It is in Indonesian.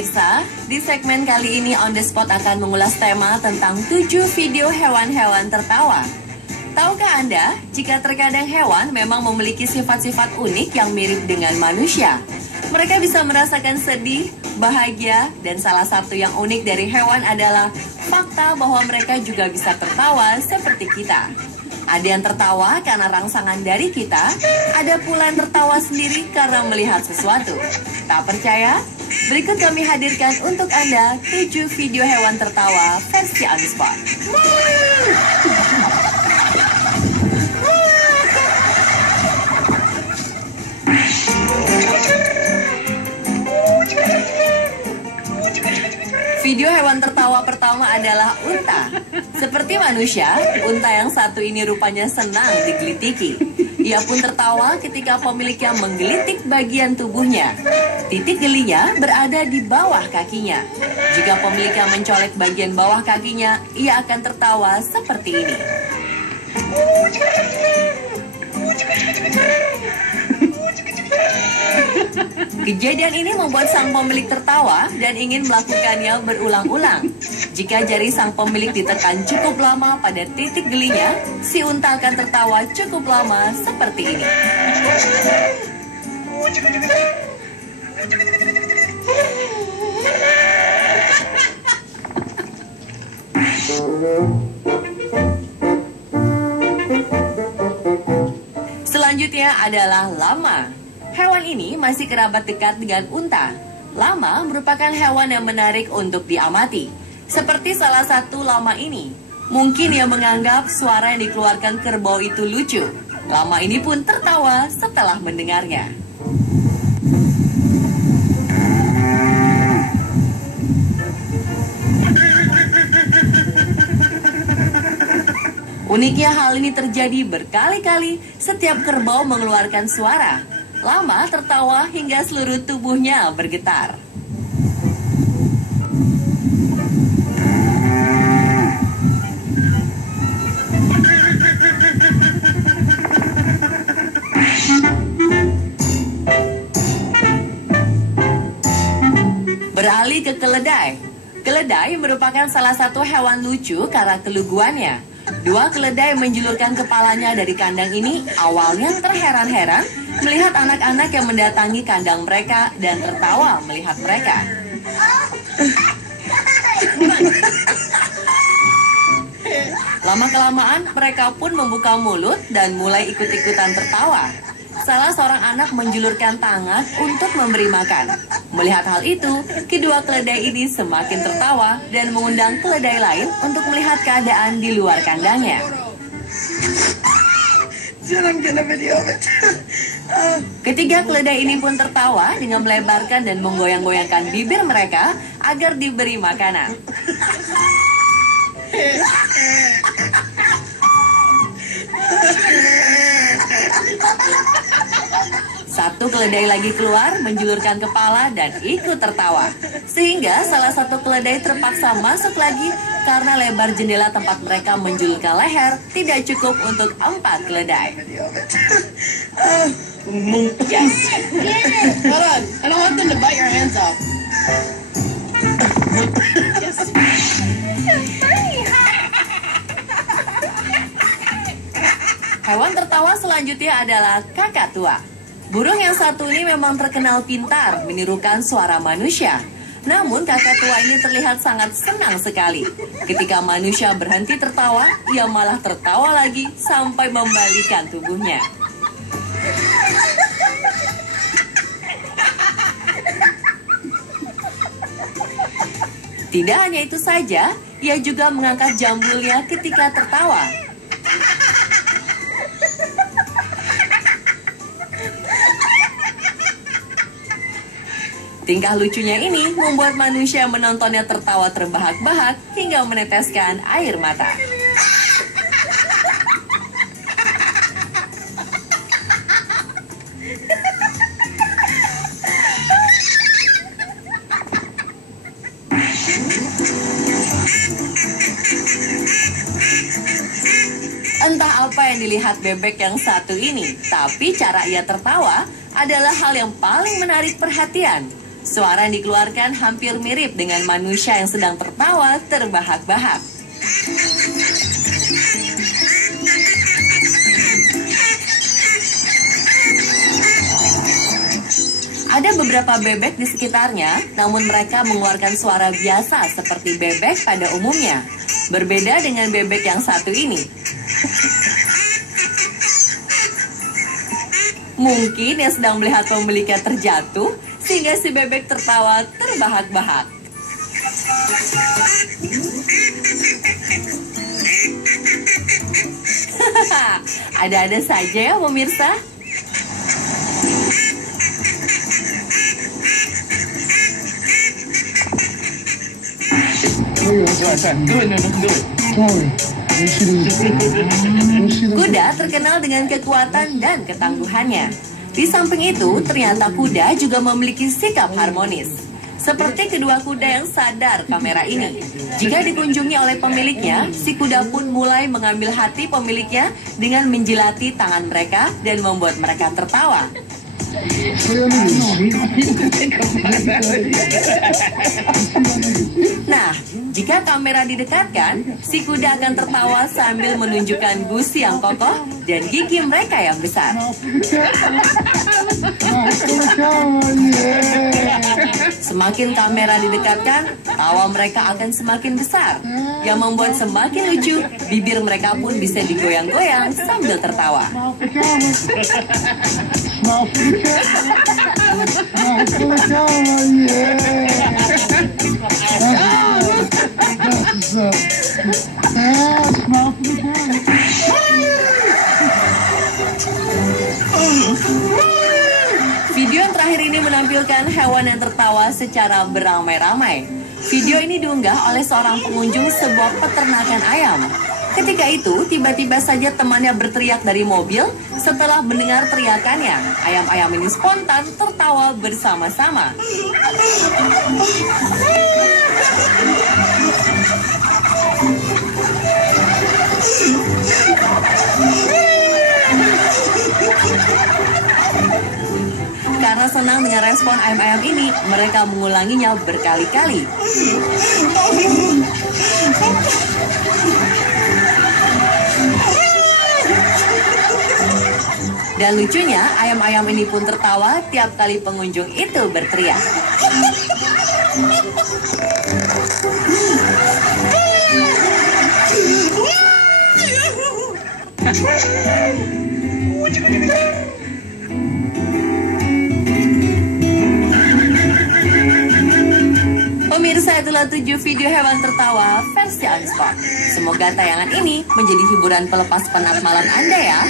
pemirsa, di segmen kali ini On The Spot akan mengulas tema tentang 7 video hewan-hewan tertawa. Tahukah Anda, jika terkadang hewan memang memiliki sifat-sifat unik yang mirip dengan manusia. Mereka bisa merasakan sedih, bahagia, dan salah satu yang unik dari hewan adalah fakta bahwa mereka juga bisa tertawa seperti kita. Ada yang tertawa karena rangsangan dari kita, ada pula yang tertawa sendiri karena melihat sesuatu. Tak percaya? Berikut kami hadirkan untuk Anda 7 video hewan tertawa versi On The Spot. Video hewan tertawa pertama adalah unta. Seperti manusia, unta yang satu ini rupanya senang digelitiki. Ia pun tertawa ketika pemiliknya menggelitik bagian tubuhnya. Titik gelinya berada di bawah kakinya. Jika pemiliknya mencolek bagian bawah kakinya, ia akan tertawa seperti ini. Kejadian ini membuat sang pemilik tertawa dan ingin melakukannya berulang-ulang. Jika jari sang pemilik ditekan cukup lama pada titik gelinya, si unta akan tertawa cukup lama seperti ini. Selanjutnya adalah lama. Hewan ini masih kerabat dekat dengan unta. Lama merupakan hewan yang menarik untuk diamati. Seperti salah satu lama ini. Mungkin ia menganggap suara yang dikeluarkan kerbau itu lucu. Lama ini pun tertawa setelah mendengarnya. Uniknya hal ini terjadi berkali-kali setiap kerbau mengeluarkan suara. Lama tertawa hingga seluruh tubuhnya bergetar. Beralih ke keledai. Keledai merupakan salah satu hewan lucu karena keluguannya. Dua keledai menjulurkan kepalanya dari kandang ini awalnya terheran-heran melihat anak-anak yang mendatangi kandang mereka dan tertawa melihat mereka. Lama-kelamaan mereka pun membuka mulut dan mulai ikut-ikutan tertawa. Salah seorang anak menjulurkan tangan untuk memberi makan. Melihat hal itu, kedua keledai ini semakin tertawa dan mengundang keledai lain untuk melihat keadaan di luar kandangnya. Ketiga keledai ini pun tertawa dengan melebarkan dan menggoyang-goyangkan bibir mereka agar diberi makanan. Satu keledai lagi keluar, menjulurkan kepala dan ikut tertawa. Sehingga salah satu keledai terpaksa masuk lagi karena lebar jendela tempat mereka menjulurkan leher tidak cukup untuk 4 keledai. Yes. Hold on. I don't want them to bite your hands off. Hewan tertawa selanjutnya adalah kakak tua. Burung yang satu ini memang terkenal pintar menirukan suara manusia. Namun kakak tua ini terlihat sangat senang sekali. Ketika manusia berhenti tertawa, ia malah tertawa lagi sampai membalikan tubuhnya. Tidak hanya itu saja, ia juga mengangkat jambulnya ketika tertawa. Tingkah lucunya ini membuat manusia menontonnya tertawa terbahak-bahak hingga meneteskan air mata. Entah apa yang dilihat bebek yang satu ini, tapi cara ia tertawa adalah hal yang paling menarik perhatian. Suara yang dikeluarkan hampir mirip dengan manusia yang sedang tertawa terbahak-bahak. Ada beberapa bebek di sekitarnya, namun mereka mengeluarkan suara biasa seperti bebek pada umumnya. Berbeda dengan bebek yang satu ini. Mungkin yang sedang melihat pemiliknya terjatuh, sehingga si bebek tertawa terbahak-bahak. Ada-ada saja ya pemirsa. Kuda terkenal dengan kekuatan dan ketangguhannya. Di samping itu, ternyata kuda juga memiliki sikap harmonis. Seperti kedua kuda yang sadar kamera ini. Jika dikunjungi oleh pemiliknya, si kuda pun mulai mengambil hati pemiliknya dengan menjilati tangan mereka dan membuat mereka tertawa. Nah, jika kamera didekatkan, si kuda akan tertawa sambil menunjukkan gusi yang kokoh dan gigi mereka yang besar. Semakin kamera didekatkan, tawa mereka akan semakin besar. Yang membuat semakin lucu, bibir mereka pun bisa digoyang-goyang sambil tertawa. Video yang terakhir ini menampilkan hewan yang tertawa secara beramai-ramai. Video ini diunggah oleh seorang pengunjung sebuah peternakan ayam. Ketika itu, tiba-tiba saja temannya berteriak dari mobil. Setelah mendengar teriakannya, ayam-ayam ini spontan tertawa bersama-sama. Karena senang dengan respon ayam-ayam ini, mereka mengulanginya berkali-kali. Dan lucunya, ayam-ayam ini pun tertawa tiap kali pengunjung itu berteriak. Pemirsa, itulah 7 video hewan tertawa versi On Spot. Semoga tayangan ini menjadi hiburan pelepas penat malam Anda ya.